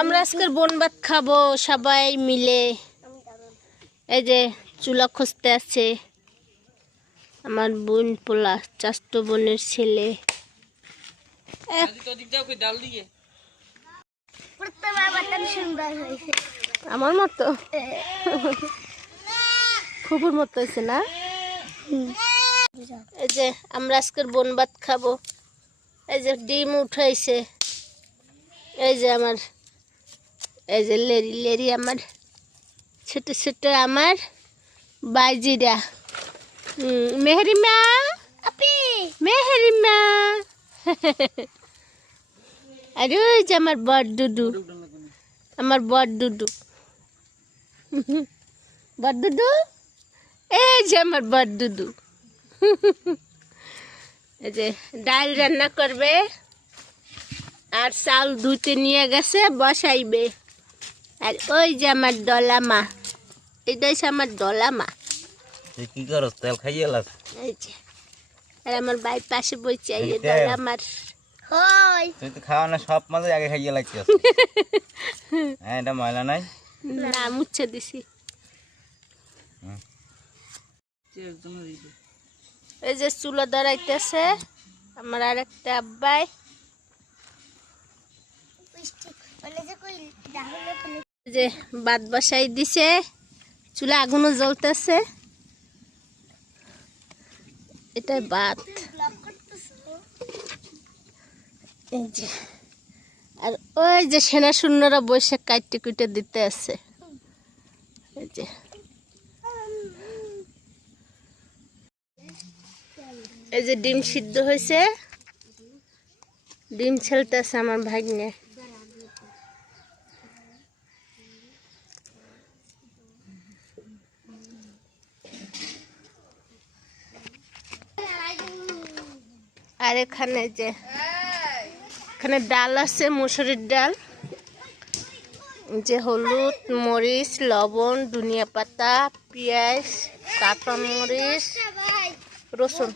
আমরা আজকের বন ভাত খাব সবাই মিলে। এই যে চুলা খুঁজতে আছে আমার বোন পোলা চাষ্ট বোনের ছেলে। আমার মতো? খুবুর মতো হয়েছে না? এই যে আমরা আজকের বন ভাত খাব। এই যে ডিম উঠাইছে। এই যে আমার এই যে লেরি লেরি আমার ছোট ছোট আমার বাইজিরা। মেহরিমা? আপি! মেহরিমা? আরে ওই যে আমার বট ডুডু আমার বট ডুডু বট এই যে আমার বট এই যে ডাল রান্না করবে আর চাল ধুতে নিয়ে গেছে বসাইবে। আর ওই যে আমার ডলামা এটা হচ্ছে আমার ডলামা তুই কি করস তেল খাইয়ে লাস। এই যে আর আমার বাই পাশে বইছে এই? ডলামার হয় তুই তো খাওয়া না সব মাঝে আগে খাইয়ে লাগছিস হ্যাঁ এটা ময়লা নাই। না মুছে দিছি। এই যে চুলো ধরাইতেছে আমার আর একটা আব্বাই যে বাদ বসাই দিছে, চুলা আগুনও জ্বলতেছে। এটাই বাত এই যে, আর ওই যে সেনা শূন্যরা বসে কাটতে কুটে দিতে আছে। এই যে। এই যে ডিম সিদ্ধ হয়েছে। ডিম ছেলতেছে আমার ভাগ্নে। আর এখানে যে, এখানে ডাল আছে, মুসুরির ডাল। যে হলুদ, মরিচ, লবণ, ধনিয়া পাতা, পেঁয়াজ কাঁচা মরিচ রসুন।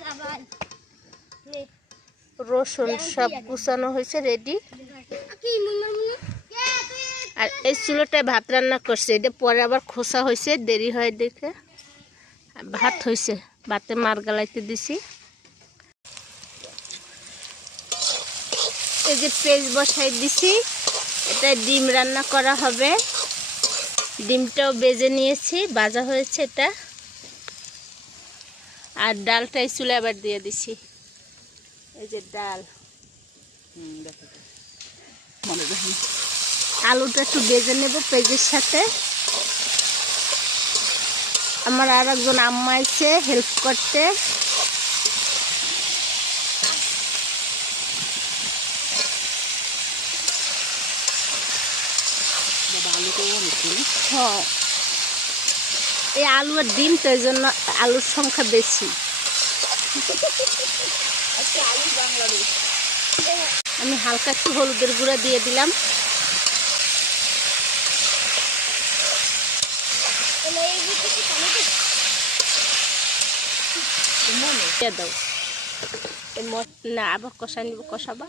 রসুন সব গুছানো হয়েছে রেডি আর এই চুলোটায় ভাত রান্না করছে এটা পরে আবার খোসা হয়েছে, দেরি হয় দেখে। ভাত হয়েছে, ভাতে মার গালাইতে দিছি। এই যে পেঁয়াজ বসাই দিছি, এটা ডিম রান্না করা হবে। ডিমটাও বেজে নিয়েছি, ভাজা হয়েছে এটা। আর ডালটাই চুলে আবার দিয়ে দিছি। এই যে ডাল। আলুটা একটু বেজে নেব পেঁয়াজের সাথে। আমার আর একজন আম্মা আছে হেল্প করতে। হ্যাঁ এই আলু আর ডিম তো এই জন্য আলুর সংখ্যা বেশি। আমি হালকা একটু হলুদের গুঁড়া দিয়ে দিলাম। দাও। না, আবার কষা নিব, কষাবা।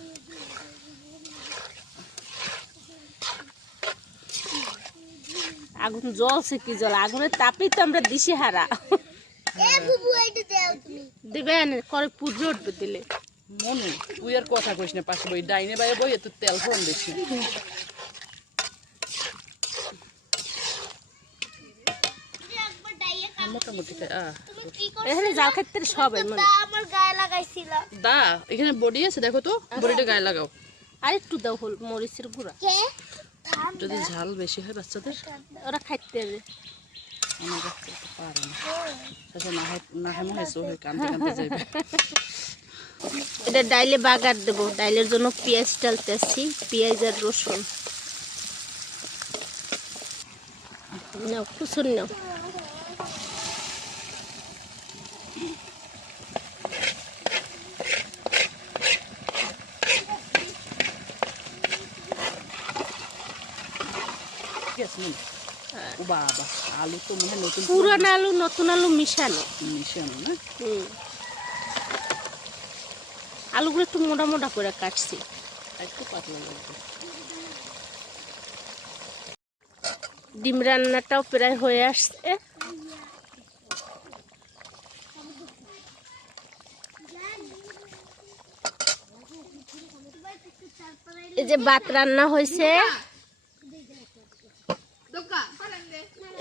আগুন জ্বলছে কি জল আগুনের তাপেই তো আমরা দিশে হারা দিবেন করে পুজো উঠবে দিলে। মনে তুই আর কথা কইস না পাশে বই ডাইনে বাইরে বই তোর তেল ফোন না মোটামুটি আহ। এখানে জাল খাইতে সবাই মনে। আমার গায়ে লাগাইছিল। দা এখানে বডি আছে দেখো তো বডিটা গায়ে লাগাও। আর একটু দাও হল মরিচের গুঁড়া। কে? যদি ঝাল বেশি হয় বাচ্চাদের? ওরা খাইতে হবে আমার বাচ্চা তো পারে না। শেষে না হয় না হয় মনে হয় হয়ে কানতে কানতে যাইবে। এটা ডাইলে বাগার দেবো। ডাইলের জন্য পেঁয়াজ ডালতেছি পেঁয়াজ আর রসুন। নাও কুসুন নাও। ও বাবা আলু তো মনে হয় নতুন পুরান আলু নতুন আলু মিশানো। মিশানো না? আলুগুলো একটু মোটা মোটা করে কাটছি। একটু পাতলা লাগবে ডিম রান্নাটাও প্রায় হয়ে আসছে। এই যে ভাত রান্না হয়েছে।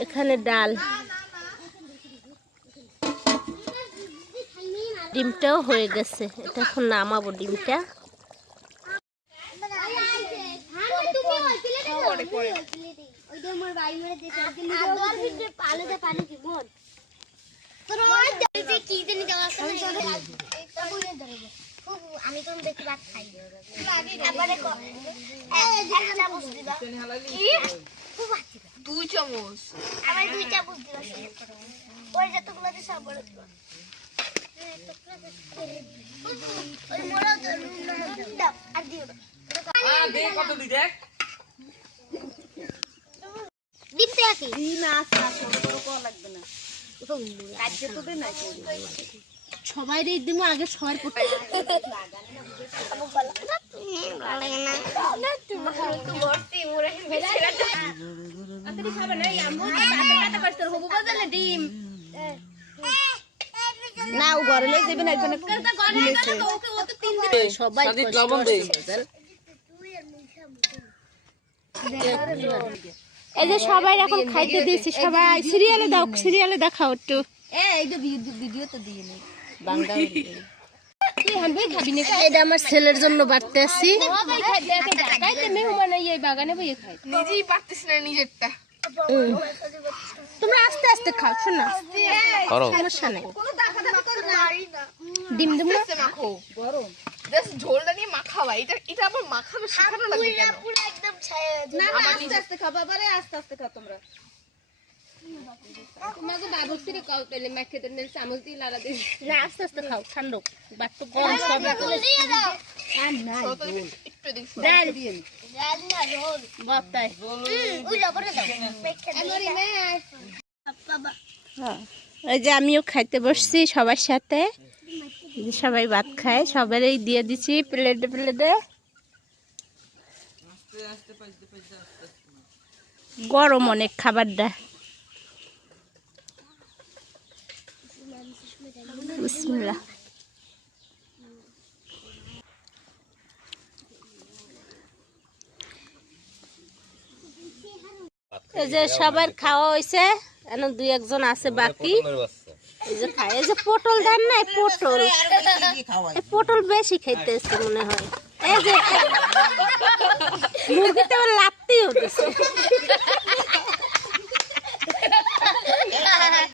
এখানে ডাল। ডিমটাও হয়ে গেছে। এটা এখন নামাবো ডিমটা। আমি তো দেখি ভাত খাই। তারপরে দিবা দুই চামচ। আমার দুই চামচ দিবা ওই যতগুলো দিয়ে সব বড় দিবা ওই মোড়া দাও আর দিও না। ডিম তো না আস্তে আস্তে বড় করা লাগবে না কাটতে তো সবাই ঘরে লই এখানে। এই যে সবাই এখন খাইতে দিয়েছি সবাই সিরিয়ালে দাও সিরিয়ালে দেখাও একটু। ভিডিও তো দিয়ে নি বাংলা এটা আমার ছেলের জন্য বাড়তে আসি। তোমরা আস্তে আস্তে খাও শোনা। করো। সমস্যা নেই। ডিম ডিম না? ঝোলটা নিয়ে মাখাবা। এটা এটা আবার মাখানো শেখানো লাগবে কেন? পুরো একদম ছায়া না না আস্তে আস্তে খাবা। আস্তে আস্তে খাও তোমরা। আস্তে আস্তে খাও না। রোল। বাতায় ওই লবণে দাও। মেখে বাবা। এই যে আমিও খাইতে বসছি সবার সাথে। যে সবাই ভাত খায় সবারই দিয়ে দিছি প্লেটে প্লেটে। গরম অনেক খাবারটা। বিসমিল্লাহ। এই যে সবার খাওয়া হয়েছে এখন দুই একজন আছে বাকি। এই যে খায় এই যে পটল দেন না পটল। এই পটল বেশি খাইতেছে মনে হয়। এই যে মুরগিতে লাত্তি হতেছে